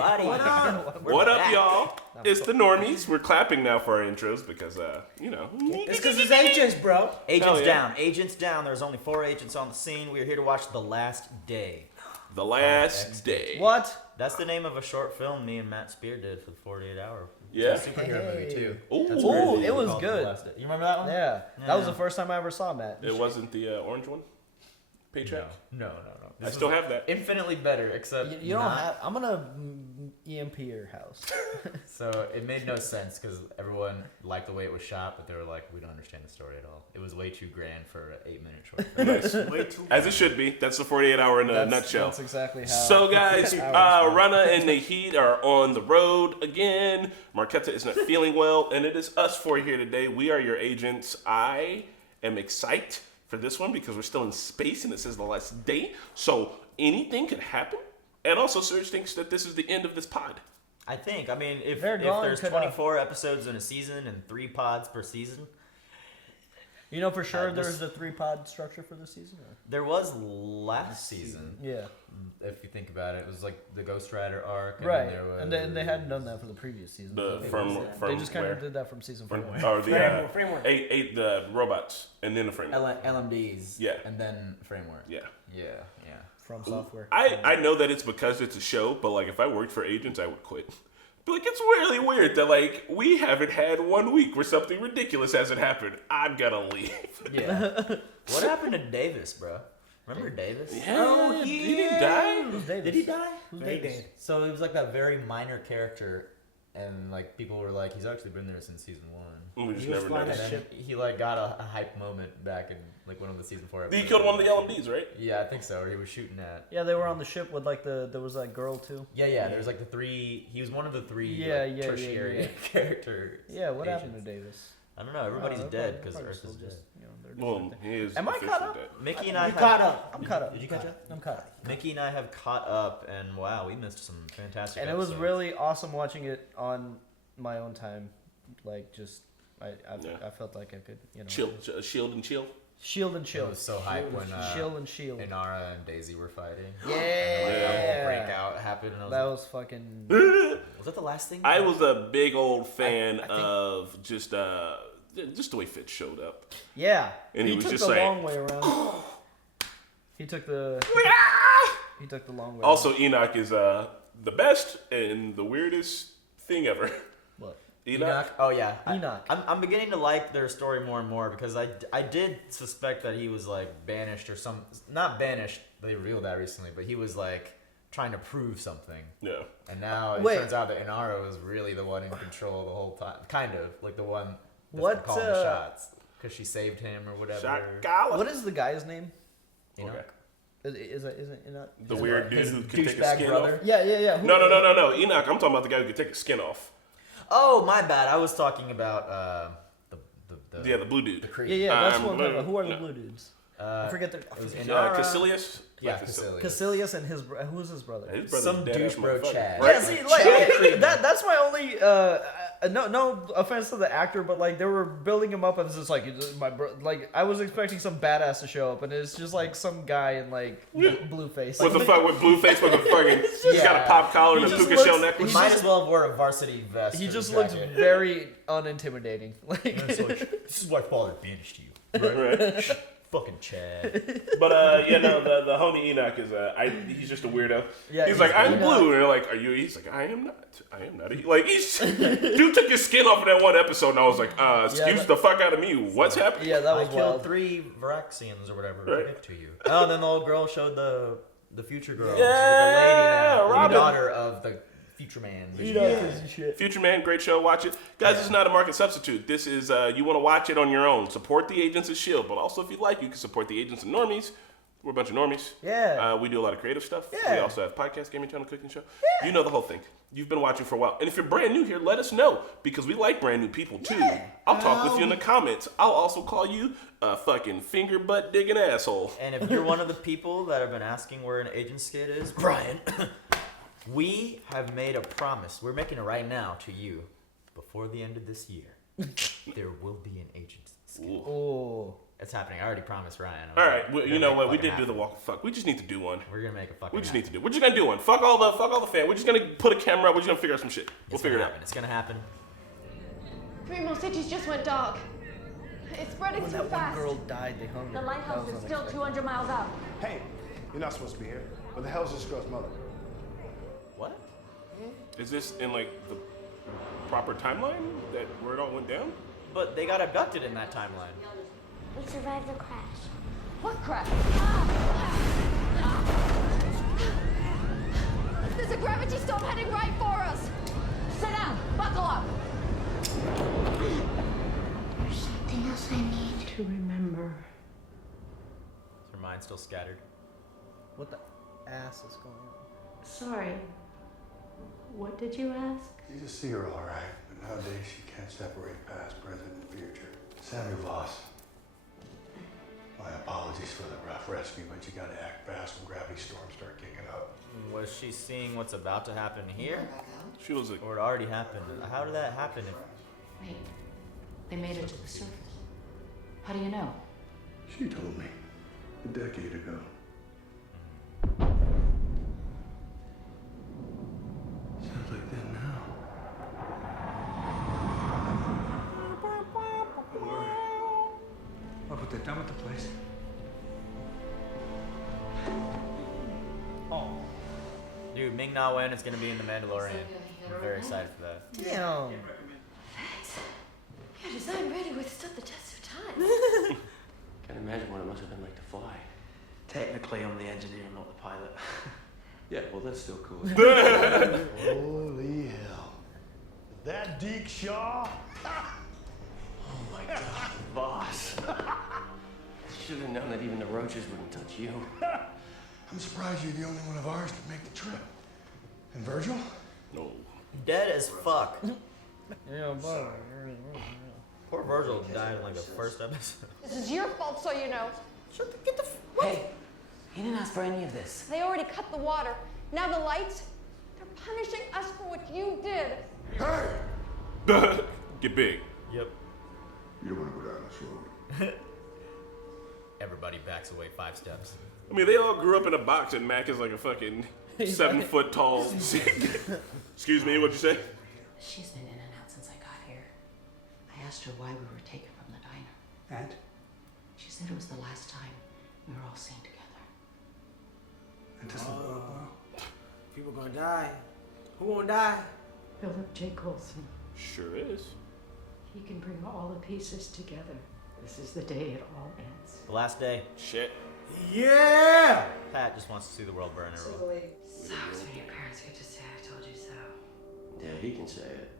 everybody. What up? What up, y'all? It's the Normies. We're clapping now for our intros because, you know. It's because it's agents, bro. Agents yeah. down. Agents down. There's only 4 agents on the scene. We are here to watch The Last Day. The Last Day. What? That's the name of a short film me and Matt Spear did for the 48 Hour. Yeah. It's a superhero movie, too. Ooh. That's Ooh, crazy. it was Called good. The Last Day. You remember that one? Yeah. That was the first time I ever saw Matt. It wasn't the orange one? Paycheck? No. I still have that. Infinitely better, except You don't not. have. I'm gonna EMP your house. So it made no sense because everyone liked the way it was shot, but they were like, we don't understand the story at all. It was way too grand for an 8-minute short film. Nice. Way too As it should be. That's the 48 hour in a nutshell. That's exactly how. So, guys, Rana and Nahid are on the road again. Marquetta is not feeling well, and it is us 4 here today. We are your agents. I am excited for this one because we're still in space and it says the last day. So anything could happen. And also, Serge thinks that this is the end of this pod. I think. I mean, if They're going there's to 24 episodes in a season and 3 pods per season, You know for sure this- there's a 3-pod structure for this season? Or? there was last season. Yeah. If you think about it, it was like the Ghost Rider arc. And Right. Then there was, And they hadn't done that for the previous season. From They just kind where? of did that from season 4. Or the Framework. eight the robots and then the framework. LMDs. Yeah. And then framework. Yeah. Yeah. From software. I know that it's because it's a show, but like if I worked for agents, I would quit. But like it's really weird that like we haven't had 1 week where something ridiculous hasn't happened. I'm gonna leave. Yeah. What happened to Davis, bro? Remember Davis? Yeah, he didn't die. Who's Davis? Did he die? Who's They Davis? did. So it was like that very minor character, and like people were like, he's actually been there since season 1. We just He was never flying noticed. And then he like got a hype moment back in like one of the season 4 episodes. He killed one of the LMDs, right? Yeah, I think so. Or he was shooting at. Yeah, they were on the ship with like there was that girl too. Yeah. There was like the 3. He was one of the 3 Yeah, tertiary characters. Yeah, what happened to agents. Davis? I don't know. Everybody's They're dead because probably Earth still is dead. just, you know, they're just Well, like that. he is. Am I officially caught up? dead. Mickey and I You have, caught up. I'm caught up. Did you catch up? I'm caught up. Mickey and I have caught up, and wow, we missed some fantastic. And it was episodes. really awesome watching it on my own time. Like just I felt like I could, you know. Chill, shield and chill. Shield and chill. It was so hype when Shield and shield. Inara and Daisy were fighting. Yeah. And, like, that whole breakout happened. And I was That like, was fucking. was that the last thing? I was a big old fan I think- of just the way Fitz showed up. Yeah. And he was took just the like- long way around. He took the. He took the long way. Also, Enoch is the best and the weirdest thing ever. What? Enoch. Oh yeah, Enoch. I'm beginning to like their story more and more because I did suspect that he was like banished or not banished. They revealed that recently, but he was like trying to prove something. Yeah. And now it Wait. turns out that Inara was really the one in control the whole time. Kind of like the one that's What, been calling the shots because she saved him or whatever. Shot Gala. What is the guy's name? Enoch. Okay. Is it Enoch? The weird dude his who can take his douchebag skin brother? off. Yeah. Who- No. Enoch. I'm talking about the guy who can take his skin off. Oh my bad. I was talking about the Yeah, the blue dude. the Creed. Yeah. That's what I'm blue. talking about. Who are the No. blue dudes? Uh, I forget their. it was Yeah, Inara. Caecilius. Yeah, Like Caecilius. Caecilius and who's his brother? His brother's Some dead-ass douche bro motherfucker. Chad. Right? Yeah, see, Chad like that's my only. No offense to the actor, but like they were building him up as just like my bro. Like I was expecting some badass to show up, and it's just like some guy in like blue face. With the fuck with blue face with a fucking he's got a pop collar and a He just puka shell looks- necklace. He might as well have wore a varsity vest. He or just jacket. looks very unintimidating. Like It's like, this is why father banished you. Right. Fucking Chad. But the homie Enoch is he's just a weirdo. Yeah, he's like, I'm Enoch. blue, and they're like, are you? He's like, I am not. Like he's dude took his skin off in that one episode, and I was like, excuse the fuck out of me. What's happening? yeah, that I was killed wild. 3 Varaxians or whatever. Right. Right. To you. Oh, and then the old girl showed the future girl. Yeah, the lady now, Robin. the daughter of the future man. Future Man, great show. Watch it, guys. This is not a market substitute. This is you want to watch it on your own. Support the agents of S.H.I.E.L.D, but also if you like, you can support the agents of Normies. We're a bunch of normies. Yeah. We do a lot of creative stuff. Yeah. We also have podcast, gaming channel, cooking show. Yeah. You know the whole thing. You've been watching for a while. And if you're brand new here, let us know because we like brand new people too. Yeah. I'll talk with you in the comments. I'll also call you a fucking finger butt digging asshole. And if you're one of the people that have been asking where an agent skit is, Brian, we have made a promise. We're making it right now to you. Before the end of this year, there will be an agent skit. Oh. It's happening. I already promised Ryan. All right, well, you know what? We did do the walk of fuck. We just need to do one. We're gonna make a fucking. We just need to do. We're just gonna do one. Fuck all the fan. We're just gonna put a camera up. We're just gonna figure out some shit. We'll figure it out. It's gonna happen. 3 more cities just went dark. It's spreading When too that fast. one girl died, they hung her. The lighthouse That is was still unexpected. 200 miles out. Hey, you're not supposed to be here. What the hell's this girl's mother? What? Is this in like the proper timeline that where it all went down? But they got abducted in that timeline. We survived the crash. What crash? There's a gravity storm heading right for us. Sit down. Buckle up. There's something else I need to remember. Is her mind still scattered? What the ass is going on? Sorry. What did you ask? You just see her all right, but nowadays she can't separate past, present, and future. Samuel Voss. My apologies for the rough rescue, but you gotta act fast when gravity storms start kicking up. Was she seeing what's about to happen here? She was like, Or it already happened? How did that happen? Wait. They made it to the surface. How do you know? She told me a decade ago. Sounds like that now. Don't worry. Oh, but they're done with the place. Oh. Dude, Ming-Na Wen is gonna be in The Mandalorian. I'm very excited for that. Damn. Thanks. Your design really withstood the test of time. Can't imagine what it must have been like to fly. Technically, I'm the engineer, not the pilot. Yeah, well, that's still cool. Holy hell. That Deke Shaw? Oh my God, boss. Should have known that even the roaches wouldn't touch you. I'm surprised you're the only one of ours to make the trip. And Virgil? no. Dead as fuck. Yeah, but. Poor Virgil died in like the first episode. This is your fault, so you know. Hey, he didn't ask for any of this. They already cut the water. Now the lights, they're punishing us for what you did. Hey! Get big. Yep. You don't want to go down this road. Everybody backs away 5 steps. I mean, they all grew up in a box, and Mac is like a fucking 7 foot tall. Excuse me, what'd you say? She's been in and out since I got here. I asked her why we were taken from the diner. And? She said it was the last time we were all seen together. It doesn't bode well. People gonna die. Who won't die? Philip J. Coulson. Sure is. He can bring all the pieces together. This is the day it all ends. The last day. Shit. Yeah! Pat just wants to see the world burn everywhere. Sucks when your parents get to say I told you so. Yeah, he can say it.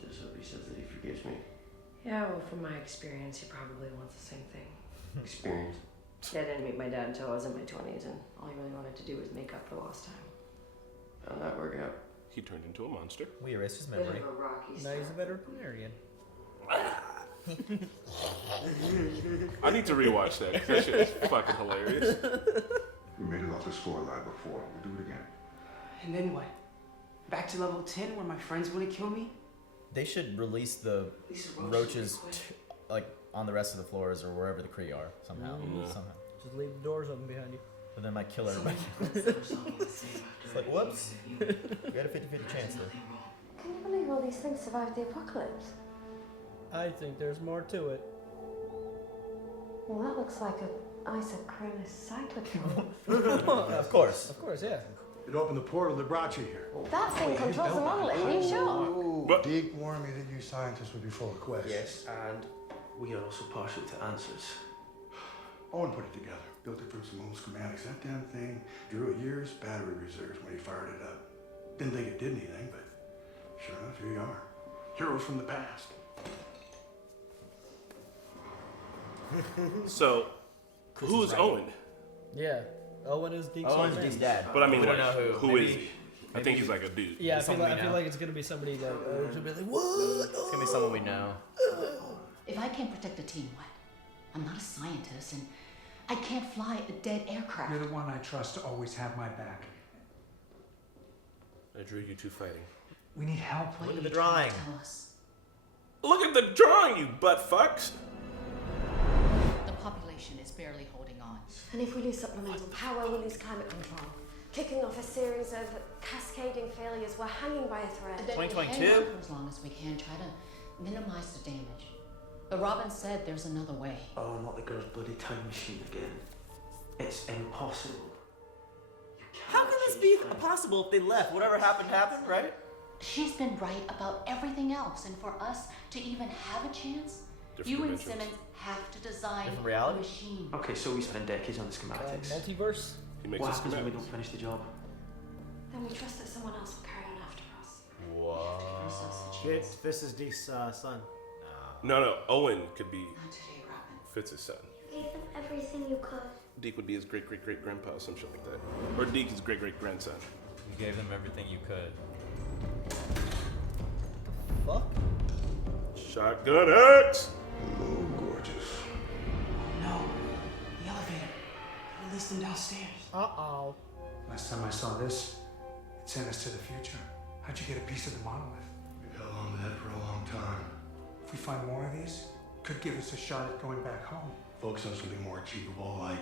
Just hope he says that he forgives me. Yeah, well, from my experience, he probably wants the same thing. Experience. I didn't meet my dad until I was in my 20s, and all he really wanted to do was make up for lost time. How'd that work out? He turned into a monster. We erased his Bit memory. of a rocky Now start. he's a veterinarian. I need to rewatch that, 'cause that shit is fucking hilarious. We made it off the score line before. We'll do it again. And then what? Back to level 10 where my friends wanna kill me? They should release the These roaches like on the rest of the floors or wherever the Kree are somehow. Somehow. Just leave the doors open behind you. But then might kill everybody. It's like, whoops. We had a 50-50 chance there. Can you believe all these things survived the apocalypse? I think there's more to it. Well, that looks like a isocronous cyclotron. Of course. Of course, yeah. It opened the portal that brought you here. That thing controls the monolith, are you sure? Oh, Deke warned me that you scientists would be full of questions. Yes, and we are also partial to answers. Owen put it together. Built it from some old schematics. That damn thing drew a year's battery reserves when he fired it up. Didn't think it did anything, but sure enough, here you are. Heroes from the past. So, who is Owen? Yeah. Owen is Deke's Owen's old man. Deke's dad. But I mean, we don't like, know who Maybe- is he? I think he's like a dude. Yeah, I feel, someone like, we I feel know. like it's gonna be somebody that should be like, what? It's gonna be someone we know. If I can't protect a team, what? I'm not a scientist, and I can't fly a dead aircraft. You're the one I trust to always have my back. I drew you two fighting. We need help. What Look are at the you trying drawing. to tell us? Look at the drawing, you butt fucks. The population is barely holding on. And if we lose supplemental power, we lose climate control. Kicking off a series of cascading failures, we're hanging by a thread. And then we hang on for as long as we can, try to minimize the damage. But Robin said there's another way. Oh, not the girl's bloody time machine again. It's impossible. How can this be possible if they left? Whatever happened, happened, right? She's been right about everything else, and for us to even have a chance, you and Simmons have to design a machine. Okay, so we spend decades on the schematics. Multiverse? What happens when we don't finish the job? Then we trust that someone else will carry on after us. Shit, this is Deke's son. No, Owen could be Fitz's son. You gave them everything you could. Deke would be his great-great-great-grandpa or some shit like that. Or Deke is great-great-grandson. You gave them everything you could. Fuck? Shotgun X! Oh, gorgeous. No. The elevator. They released them downstairs. Uh-oh. Last time I saw this, it sent us to the future. How'd you get a piece of the monolith? We've held on to that for a long time. If we find more of these, could give us a shot at going back home. Focus on something more achievable, like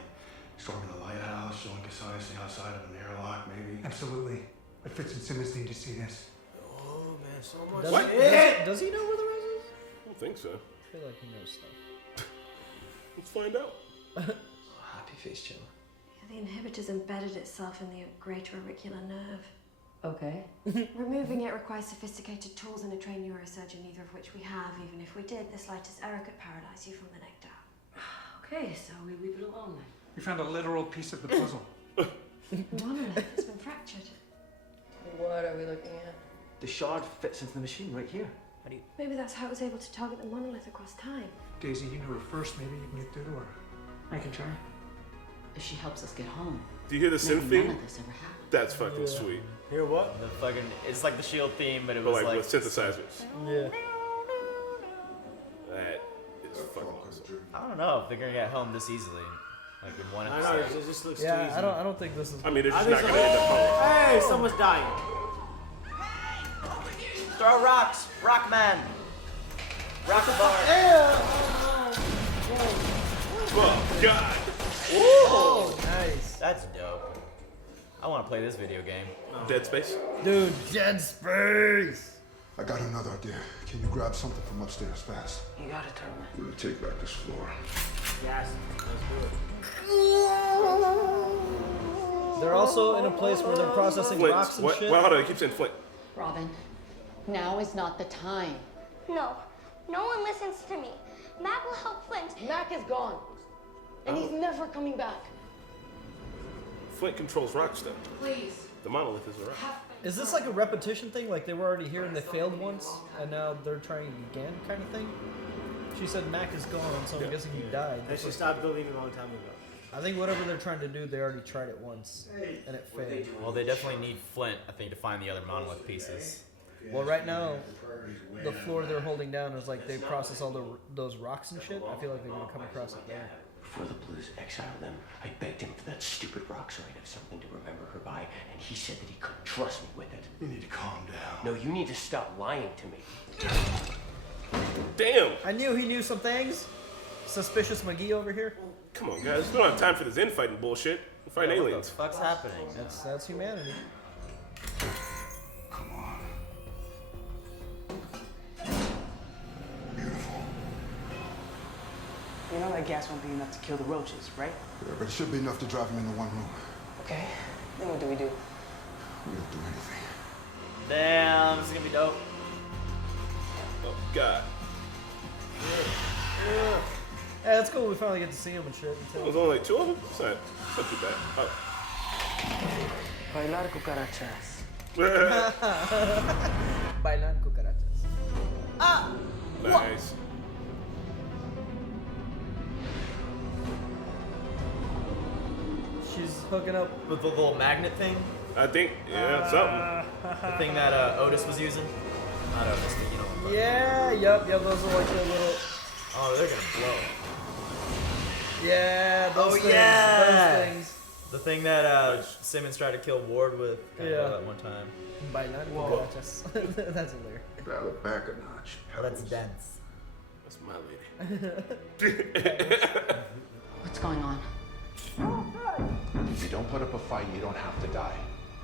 storming the lighthouse, showing Cassius the outside of an airlock, maybe. Absolutely. But Fitz and Simmons need to see this. Oh man, so much. Does he know where the rest is? I don't think so. I feel like he knows stuff. Let's find out. Happy face, Jill. The inhibitor's embedded itself in the greater auricular nerve. Okay. Removing it requires sophisticated tools and a trained neurosurgeon, neither of which we have. Even if we did, the slightest error could paralyze you from the neck down. Okay, so we leave it alone then. We found a literal piece of the puzzle. The monolith has been fractured. What are we looking at? The shard fits into the machine right here. How do you... Maybe that's how it was able to target the monolith across time. Daisy, you know her first. Maybe you can get through to her. I can try. If she helps us get home, Do you hear the synth maybe theme? none of this ever happened. That's fucking sweet. Hear what? The fucking. It's like the S.H.I.E.L.D. theme, but it But was like like. with synthesizers. Yeah. That is fucking awesome. I don't know if they're gonna get home this easily. Like in one I know, episode. it just looks too Yeah, easy. I don't think this is. I mean, they're just I not think gonna end up home. Hey, someone's dying. Throw rocks! Rock man! Rock bar! Oh, God! Oh, nice. That's dope. I want to play this video game. Dead Space? Dude, Dead Space! I got another idea. Can you grab something from upstairs fast? You got it, Turtle. We're gonna take back this floor. Yes, let's do it. They're also in a place where they're processing Flint. rocks and What? shit. Well, hold on, it keeps saying Flint. Robin, now is not the time. No, no one listens to me. Mac will help Flint. Mac is gone. And he's never coming back. Flint controls rocks, though. Please. The monolith is a rock. Is this like a repetition thing? Like they were already here and they failed once, and now they're trying again, kind of thing? She said Mac is gone, so I'm guessing he died. They should stop building a long time ago. I think whatever they're trying to do, they already tried it once, and it failed. Well, they definitely need Flint, I think, to find the other monolith pieces. Well, right now, the floor they're holding down is like they process all those rocks and shit. I feel like they're gonna come across it there. Before the Blues exiled them, I begged him for that stupid rock so I'd have something to remember her by, and he said that he couldn't trust me with it. You need to calm down. No, you need to stop lying to me. Damn! I knew he knew some things. Suspicious McGee over here. Come on, guys. We don't have time for this infighting bullshit. We're fighting aliens. What the fuck's happening? That's humanity. Come on. Beautiful. You know that gas won't be enough to kill the roaches, right? Yeah, but it should be enough to drive them into one room. Okay. Then what do? We don't do anything. Damn, this is gonna be dope. Oh, God. Yeah, that's cool. We finally get to see him and shit. There's only like 2 of them? It's not too bad. Oh. Bailar cucarachas. Bailan cucarachas. Ah! Nice. She's hooking up with the little magnet thing. I think, yeah, something. The thing that Otis was using. Not Otis, but you know what I'm Yeah, yep. Those are like the little. Oh, they're gonna blow. Yeah, those things. Yeah. Those things. The thing that Simmons tried to kill Ward with at one time. Bailan cucarachas. That's hilarious. Dial it back a notch. That's dense. That's my lady. What's going on? If you don't put up a fight, you don't have to die.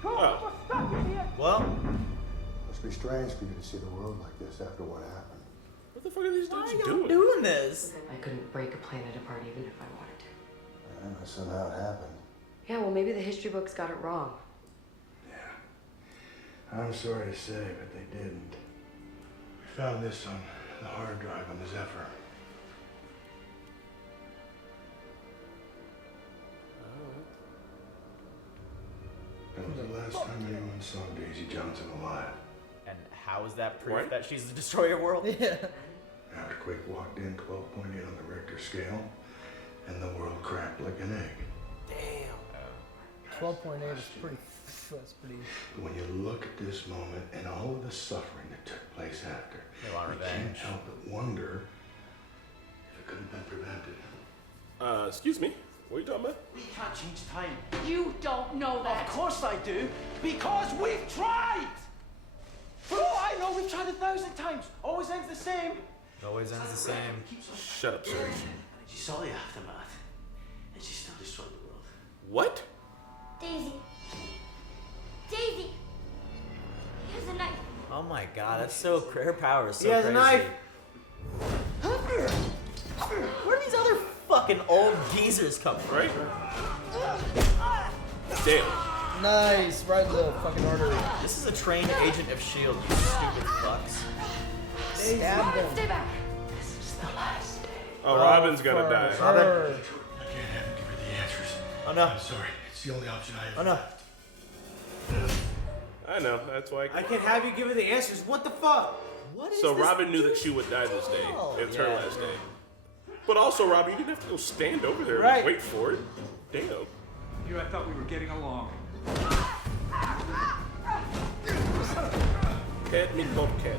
Oh. Well, Must be strange for you to see the world like this after what happened. What the fuck are these why dudes are y'all doing? doing this? I couldn't break a planet apart even if I wanted to. That's somehow it happened. Yeah, well, maybe the history books got it wrong. I'm sorry to say, but they didn't. We found this on the hard drive on the Zephyr. That was the last time anyone saw Daisy Johnson alive. And how is that proof Right. that she's the destroyer world? Yeah. After Quake walked in, 12.8 on the Richter scale, and the world cracked like an egg. Damn. 12.8 is pretty. That's pretty. But when you look at this moment and all of the suffering that took place after, They want you can't revenge. help but wonder if it could have been prevented. Excuse me. What are you talking about? We can't change time. You don't know that. Of course I do, because we've tried! For all I know, we've tried 1,000 times. Always ends the same. It always ends the same. Shut up, Serge. You saw the aftermath, and she still destroyed the world. What? Daisy. Daisy! He has a knife. Oh my god, that's so. Her power is so He has crazy. a knife. Where do these other fucking old geezers come from? Right? Damn. Nice, right in the fucking artery. This is a trained agent of S.H.I.E.L.D, you stupid fucks. Stab them. Stay back. This is the last day. Oh, Robin's gonna for die. her. Robin. I can't have him give her the answers. Oh no. I'm sorry. It's the only option I have. Oh no. I know. That's why. I can't have you give her the answers. What the fuck? What is So this Robin knew that she would die this day. It's her last day. But also, Robin, you didn't have to go stand over there Right. and wait for it. Damn. Here I thought we were getting along. Cat means both cat.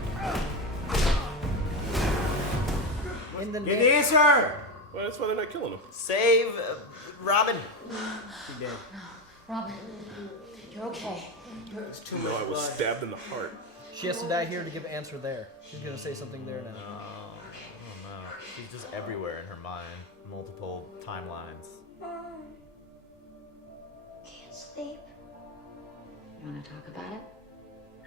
In the Get the name. answer. Well, that's why they're not killing him. Save Robin. She dead. Robin, you're okay. It's too No, much I was blood. stabbed in the heart. She has to die here to give an answer there. She's gonna say something there now. Oh no. She's just everywhere in her mind. Multiple timelines. Can't sleep. You want to talk about it?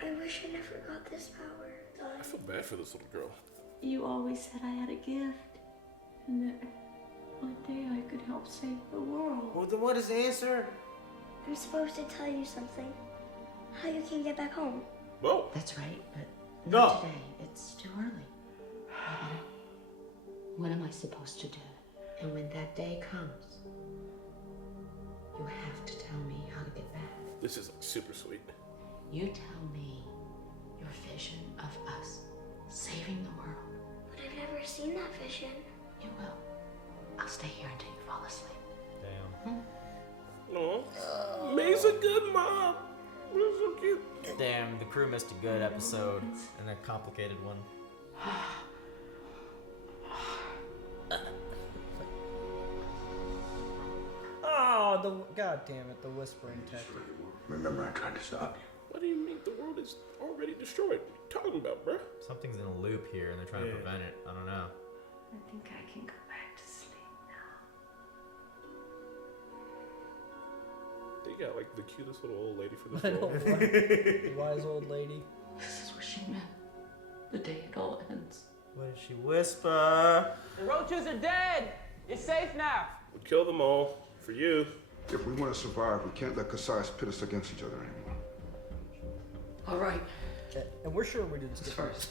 I wish I never got this power. I feel bad for this little girl. You always said I had a gift, and that one day I could help save the world. Well, then what is the answer? I'm supposed to tell you something. How you can get back home. Whoa. That's right, but No. not today. It's too early. Robin, what am I supposed to do? And when that day comes, you have to tell me how to get back. This is like super sweet. You tell me your vision of us saving the world. But I've never seen that vision. You will. I'll stay here until you fall asleep. Damn. Aw. May's a good mom. That's so cute. Damn, the crew missed a good episode and a complicated one. Oh, the god damn it, the whispering tactic. Remember, I tried to stop you. What do you mean the world is already destroyed? What are you talking about, bruh? Something's in a loop here and they're trying to prevent it. I don't know. I think I can go back to sleep now. They got like the cutest little old lady for I this know, role. right? The wise old lady. This is what she meant. The day it all ends. What did she whisper? The roaches are dead. You're safe now. We'd kill them all for you. If we want to survive, we can't let Casais pit us against each other anymore. All right. And we're sure we did this first.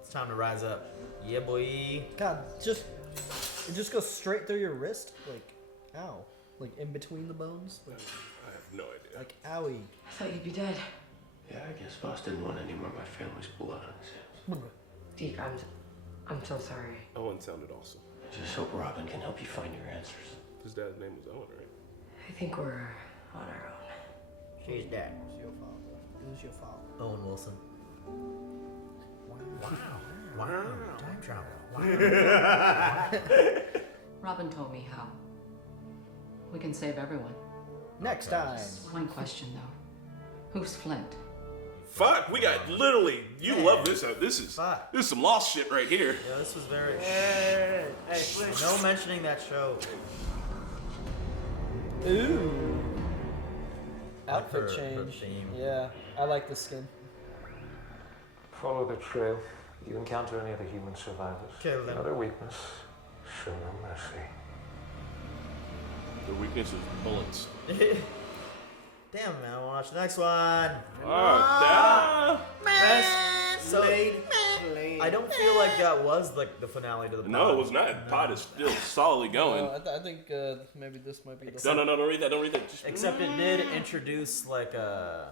It's time to rise up. Yeah, boy. God, it just goes straight through your wrist? Like, ow. Like, in between the bones? Like, I have no idea. like, owie. I thought you'd be dead. Yeah, I guess Boss didn't want any more of my family's blood on his hands. Deke, I'm so sorry. Owen sounded awesome. I just hope Robin can help you find your answers. His dad's name was Owen, right? I think we're on our own. She's dead. It was your fault. It was your fault. Owen Wilson. Wow. Time travel. Robin told me how. We can save everyone. Next time. One question though. Who's Flint? Fuck, we got literally. You love this. This is some lost shit right here. Yeah, this was very. Hey, no mentioning that show. Ooh. Outfit Her change. theme. Yeah, I like the skin. Follow the trail. You encounter any other human survivors. Kill them. Another weakness. Show no mercy. The weakness is bullets. Damn, man, I want to watch the next one. So, I don't feel like that was like the finale to the pod. No, it was not. Pod is still solidly going. I think maybe this might be the No, don't read that. Don't read that. Except it did introduce like a.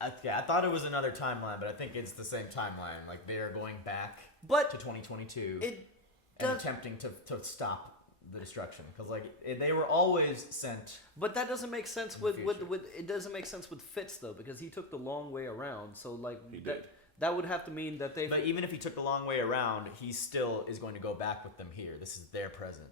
I thought it was another timeline, but I think it's the same timeline. Like they are going back to 2022 and attempting to stop the destruction because like they were always sent. But that doesn't make sense with it doesn't make sense with Fitz though because he took the long way around. So like that would have to mean that they. But even if he took the long way around, he still is going to go back with them here. This is their present.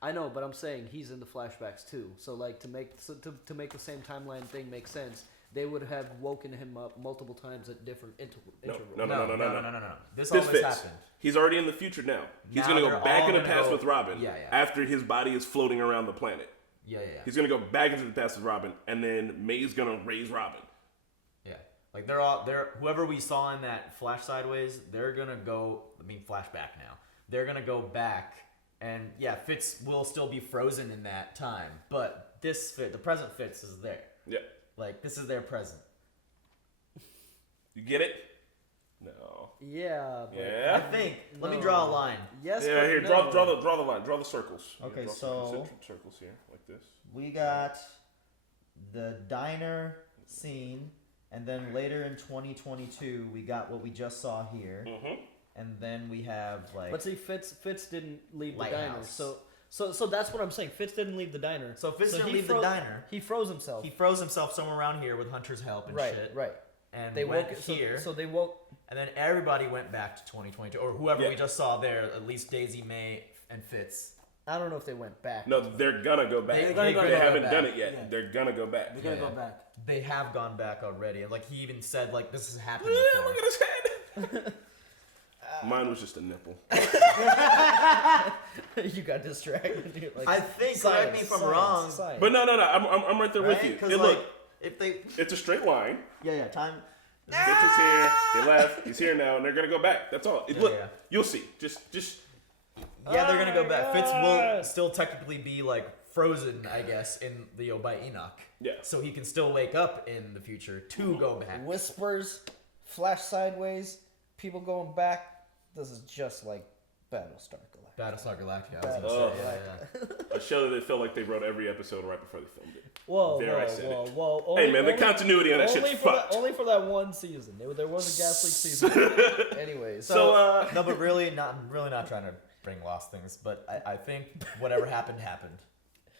I know, but I'm saying he's in the flashbacks too. So like to make the same timeline thing make sense, they would have woken him up multiple times at different intervals. No. This fits. happened. He's already in the future now. He's going to go back in the past with Robin after his body is floating around the planet. Yeah. He's going to go back into the past with Robin, and then May's going to raise Robin. Yeah. Like whoever we saw in that flash sideways, they're going to go, flashback now. They're going to go back, and Fitz will still be frozen in that time, but the present Fitz is there. Yeah. Like, this is their present. You get it? No. Yeah. But yeah. I think. Let me draw a line. Yes. Yeah. Here, draw the line. Draw the circles. Okay, draw so circles here, like this. We got the diner scene, and then later in 2022, we got what we just saw here, and then we have like. But see, Fitz didn't leave Lighthouse. the diner, so that's what I'm saying. Fitz didn't leave the diner. So Fitz didn't leave the diner. He froze himself. He froze himself somewhere around here with Hunter's help and shit. Right. And they went woke here. So they woke. And then everybody went back to 2022, or whoever we just saw there. At least Daisy, May, and Fitz. I don't know if they went back. No, they're gonna go back. They haven't done it yet. Yeah. They're gonna go back. They're gonna go back. They have gone back already. And like he even said, like this has happened before. Look at his head. Mine was just a nipple. You got distracted. Like, I think. Correct me if I'm wrong. But no. I'm right there with you. Because look, it's a straight line. Yeah. Time. Fitz is here. He left. He's here now, and they're gonna go back. That's all. You'll see. Just. Yeah, they're gonna go back. Fitz will still technically be like frozen, I guess, in the by Enoch. Yeah. So he can still wake up in the future to go back. Whispers, flash sideways, people going back. This is just like Battlestar Galactica. Battlestar Galactica. I was gonna say, A show that it felt like they wrote every episode right before they filmed it. Whoa. Hey man, the continuity on that shit's fucked. Only for that one season. There was a Gas Leak season. Anyways. So no, but really not trying to bring lost things, but I think whatever happened.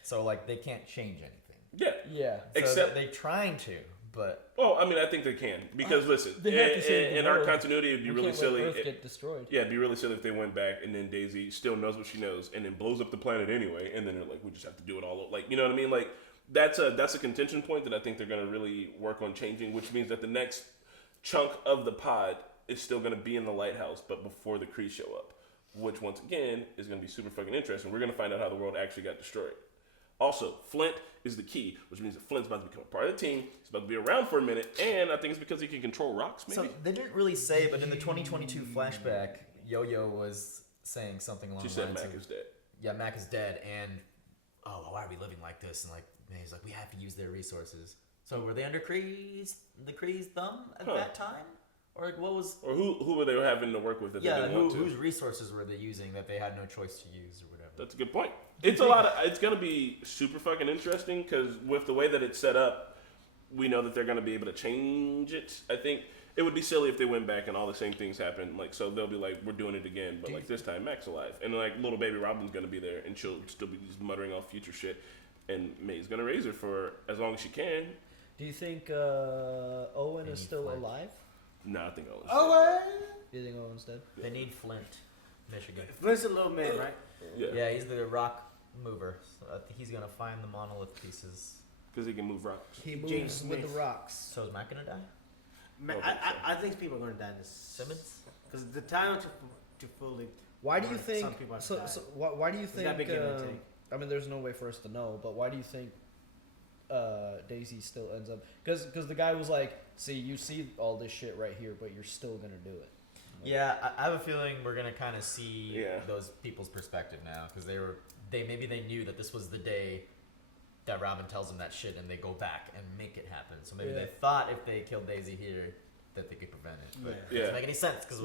So like they can't change anything. Yeah. So Except they're trying to, but. Oh, I mean, I think they can because listen, in our continuity, it'd be really silly. Earth get destroyed. Yeah, it'd be really silly if they went back and then Daisy still knows what she knows and then blows up the planet anyway, and then they're like, we just have to do it all over. Like, you know what I mean? Like that's a contention point that I think they're gonna really work on changing, which means that the next chunk of the pod is still gonna be in the lighthouse, but before the Kree show up, which once again is gonna be super fucking interesting. We're gonna find out how the world actually got destroyed. Also, Flint is the key, which means that Flint's about to become a part of the team. He's about to be around for a minute, and I think it's because he can control rocks, maybe? So they didn't really say, but in the 2022 flashback, Yo-Yo was saying something along the lines of... She said Mac is dead. Yeah, Mac is dead, and... Oh, why are we living like this? And like, man, he's like, we have to use their resources. So were they under the Kree's thumb at that time? Or what was... Or who were they having to work with that they didn't want to? Whose resources were they using that they had no choice to use or whatever? That's a good point. It's it's going to be super fucking interesting because with the way that it's set up, we know that they're going to be able to change it. I think it would be silly if they went back and all the same things happened. Like, so they'll be like, we're doing it again, but like this time Mac's alive. And like little baby Robin's going to be there and she'll still be just muttering off future shit. And May's going to raise her for as long as she can. Do you think Owen is still alive? No, I think Owen's dead. Do you think Owen's dead? They need Flint, Michigan. Flint's a little man, right? Yeah. Yeah, he's the rock mover. So I think he's gonna find the monolith pieces. Because he can move rocks. He moves James with Smith. the rocks. So is Matt gonna die? I think people are going to die in this. Simmons? Because the time to fully. Why do you think? Some people have to die. Why do you think? That big give and take. I mean, there's no way for us to know, but why do you think Daisy still ends up? Because the guy was like, "See, you see all this shit right here, but you're still gonna do it." Yeah, I have a feeling we're gonna kind of see those people's perspective now because maybe they knew that this was the day that Robin tells them that shit and they go back and make it happen. So maybe they thought if they killed Daisy here that they could prevent it. But it doesn't make any sense because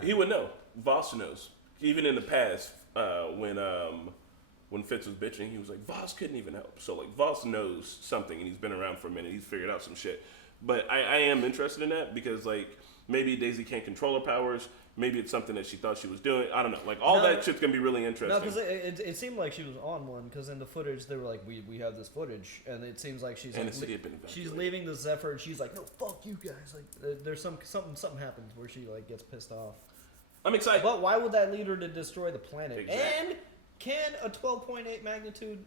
he would know. Voss knows. Even in the past, when Fitz was bitching, he was like, Voss couldn't even help. So like Voss knows something and he's been around for a minute. He's figured out some shit. But I am interested in that because like maybe Daisy can't control her powers. Maybe it's something that she thought she was doing. I don't know. Like all that shit's gonna be really interesting. No, because it seemed like she was on one. Because in the footage they were like, we have this footage, and it seems like she's and like, the city had been she's leaving the Zephyr, and she's like, no, fuck you guys. Like there's something happens where she like gets pissed off. I'm excited. But why would that lead her to destroy the planet? Exactly. And can a 12.8 magnitude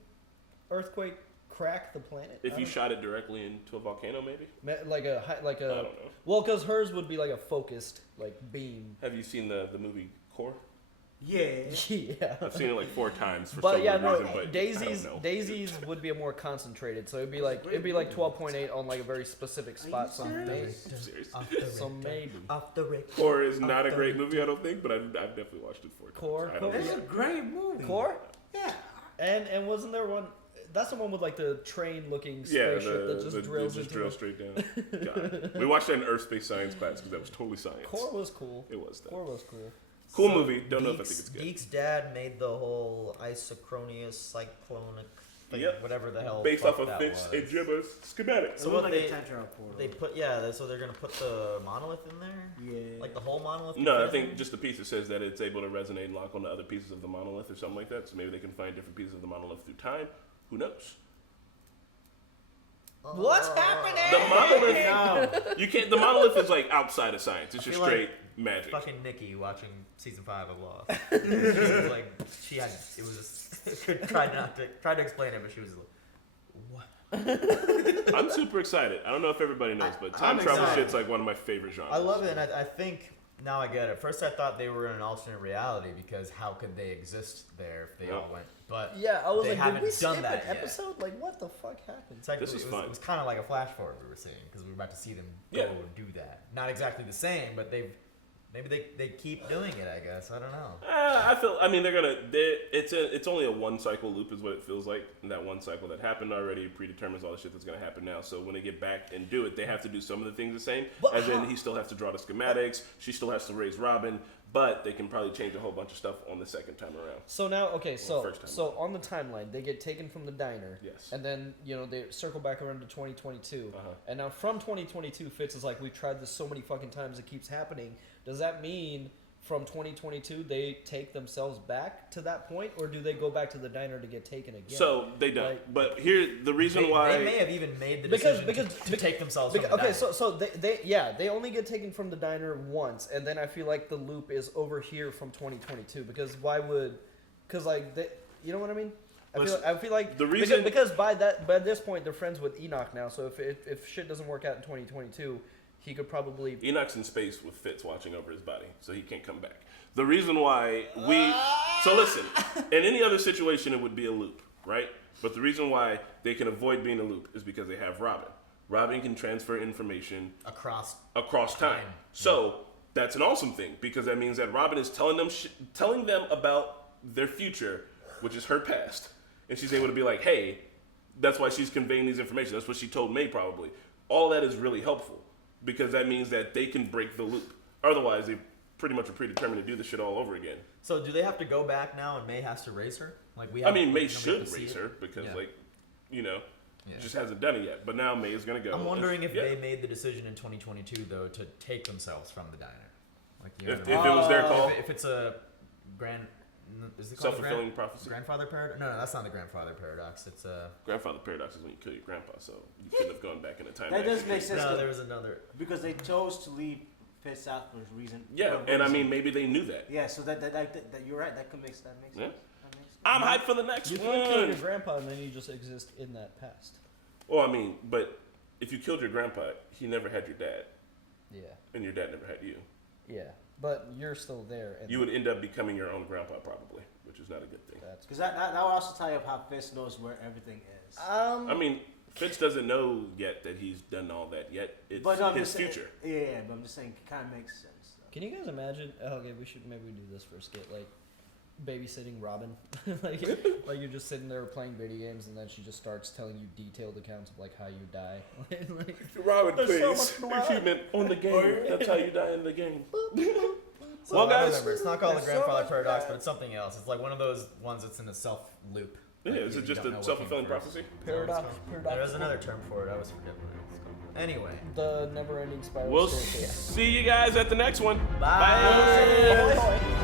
earthquake crack the planet? If you shot it directly into a volcano, maybe. Like a I don't know. Well, because hers would be like a focused like beam. Have you seen the movie Core? Yeah. Yeah. I've seen it like 4 times for But some yeah, reason. no. But Daisies would be a more concentrated, so it'd be like 12.8 on like a very specific spot. So maybe. So maybe. Off the Rick. Core is not a great movie, I don't think, but I've definitely watched it 4 times. Core. It's a great movie. Core. Yeah. And wasn't there one? That's the one with like the train-looking spaceship that just drills into drills straight down. God. We watched that in Earth Space Science class because that was totally science. Core was cool. It was. Core was cool. Cool movie. Don't know if I think it's good. Geek's dad made the whole isochronous cyclonic thing, whatever the hell. Based off of that Fitz was. and Jimba's schematics. So what they put so they're gonna put the monolith in there. Yeah. Like the whole monolith. No, I think just the piece that says that it's able to resonate and lock onto other pieces of the monolith or something like that. So maybe they can find different pieces of the monolith through time. Who knows? What's happening? The monolith. You can't. The monolith is like outside of science. It's just straight magic. Fucking Nikki watching season 5 of Lost. She was like, it was tried to explain it, but she was like, what? I'm super excited. I don't know if everybody knows, but time travel shit's like one of my favorite genres. I love it, and I think now I get it. First, I thought they were in an alternate reality because how could they exist there if they all went? But yeah, I was they like, haven't did we done skip that an yet. episode? Like, what the fuck happened? It's like, This is fun. It was kind of like a flash forward we were seeing because we were about to see them go and do that. Not exactly the same, but maybe they keep doing it. I guess I don't know. I mean, it's only a 1 cycle loop is what it feels like. And that 1 cycle that happened already predetermines all the shit that's gonna happen now. So when they get back and do it, they have to do some of the things the same. As in, he still has to draw the schematics. She still has to raise Robin. But they can probably change a whole bunch of stuff on the second time around. So now, okay, so first time on the timeline, they get taken from the diner. Yes. And then, they circle back around to 2022. And now from 2022, Fitz is like, we've tried this so many fucking times, it keeps happening. Does that mean from 2022 they take themselves back to that point, or do they go back to the diner to get taken again? So they don't. But here, the reason why they may have even made the decision to take themselves from the diner. So they only get taken from the diner once, and then I feel like the loop is over here from 2022 because you know what I mean? I feel like the reason because by this point they're friends with Enoch now. So if shit doesn't work out in 2022. He could probably... Enoch's in space with Fitz watching over his body, so he can't come back. The reason why So listen, in any other situation, it would be a loop, right? But the reason why they can avoid being a loop is because they have Robin. Robin can transfer information... Across time. So, that's an awesome thing, because that means that Robin is telling them about their future, which is her past. And she's able to be like, hey, that's why she's conveying these information. That's what she told May, probably. All that is really helpful. Because that means that they can break the loop. Otherwise, they pretty much are predetermined to do this shit all over again. So do they have to go back now and May has to raise her? May should raise her because, just hasn't done it yet. But now May is going to go. I'm wondering if they made the decision in 2022, though, to take themselves from the diner. If it was their call? If it's a self-fulfilling prophecy? Grandfather paradox? No, that's not the grandfather paradox. It's a... Grandfather paradox is when you kill your grandpa, so you couldn't have gone back in a time. That does make sense. No, there was another... Because they chose to leave Fitz out for a reason. Yeah, and I mean, maybe they knew that. Yeah, so that you're right. That makes sense. I'm hyped for the next you one. You can kill your grandpa and then you just exist in that past. Well, I mean, but if you killed your grandpa, he never had your dad. Yeah. And your dad never had you. Yeah, but you're still there. And you would end up becoming your own grandpa probably, which is not a good thing. Because that would also tell you how Fitz knows where everything is. I mean, Fitz doesn't know yet that he's done all that yet. It's his future. Yeah, but I'm just saying, it kind of makes sense. Though. Can you guys imagine? Okay, we should maybe do this for a skit, like babysitting Robin. like you're just sitting there playing video games, and then she just starts telling you detailed accounts of like how you die. Robin, please, so you're human on the game. That's how you die in the game. So well, guys, remember, it's not called the grandfather paradox, but it's something else. It's like one of those ones that's in a self loop. Yeah, like is it just a self-fulfilling prophecy? Paradox. There's another term for it. I always forget what it's called. Anyway, the never-ending spiral. We'll see you guys at the next one. Bye. Bye.